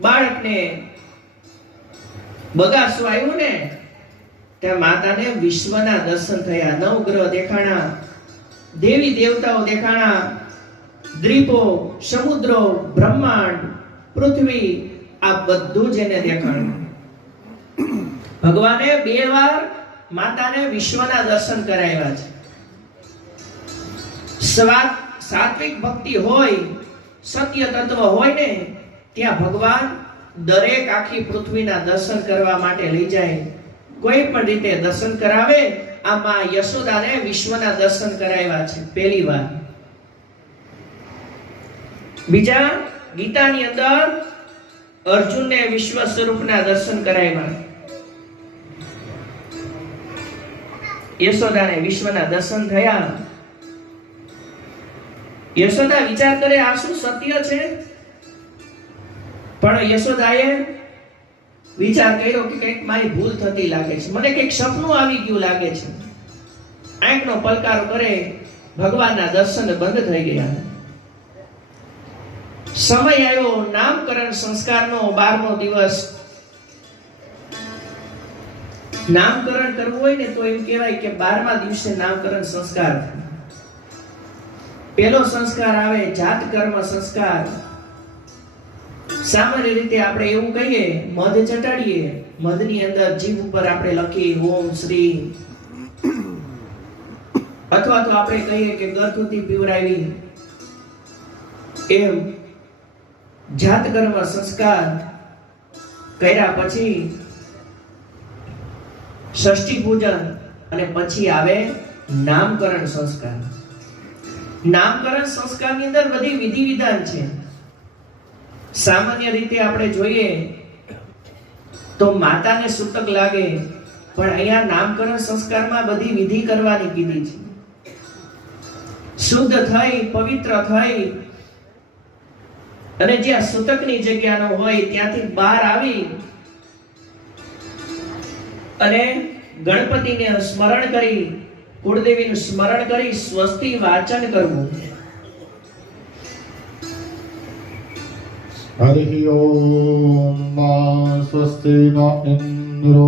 બાળકને બગાસું આવ્યું ને ત્યાં માતાને વિશ્વના દર્શન થયા, નવગ્રહ દેખાણા, દેવી દેવતાઓ દેખાણા, દ્વીપો, સમુદ્રો, બ્રહ્માંડ, પૃથ્વી, આ બધું જ એને દેખાણું. ભગવાને 2 વાર માતાને વિશ્વના દર્શન કરાવ્યા છે. સાત્વિક ભક્તિ હોય, સત્ય તત્વ હોય ને ત્યાં ભગવાન દરેક આખી પૃથ્વીના દર્શન કરવા માટે લઈ જાય, કોઈ પણ રીતે દર્શન કરાવે. આ માં યશોદાને વિશ્વના દર્શન કરાવ્યા છે પહેલી વાર. બીજા ગીતાની અંદર અર્જુનને વિશ્વ સ્વરૂપના દર્શન કરાવ્યા. યશોદાને વિશ્વના દર્શન થયા. યશોદા વિચાર કરે આ શું સત્ય છે? પણ યશોદાએ વિચાર કર્યો કે કંઈક મારી ભૂલ થતી લાગે છે, મને કંઈક સપનું આવી ગયું લાગે છે. આંખનો પલકારો કરે, ભગવાનના દર્શન બંધ થઈ ગયા. સમય આવ્યો નામકરણ સંસ્કારનો 12મો દિવસ. નામકરણ કરવું હોય ને તો એમ કહેવાય કે 12મા દિવસે નામકરણ સંસ્કાર. પહેલો સંસ્કાર આવે જાત કર્મ સંસ્કાર. સામાન્ય રીતે આપણે એવું કહીએ, મધ ચટાડીએ, મધની અંદર જીભ ઉપર આપણે લખી ઓમ શ્રી, અથવા તો આપણે કહીએ કે ગરથુથી પીવડાવી. એમ જાત કર્મ સંસ્કાર કર્યા પછી ષષ્ઠી પૂજન અને પછી આવે નામકરણ સંસ્કાર. નામકરણ સંસ્કારની અંદર બધી વિધિ વિધાન છે. સામાન્ય રીતે આપણે જોઈએ તો માતાને સૂતક લાગે, પણ અહીંયા નામકરણ સંસ્કારમાં બધી વિધિ કરવાની કીધી છે. શુદ્ધ થઈ, પવિત્ર થઈ અને જ્યાં સૂતકની જગ્યાનો હોય ત્યાંથી બહાર આવી અને ગણપતિને સ્મરણ કરી, કુળદેવીનું સ્મરણ કરી સ્વસ્તિ વાચન કરવું. હરિ ઓમ સ્વસ્તિ ન ઇન્દ્રો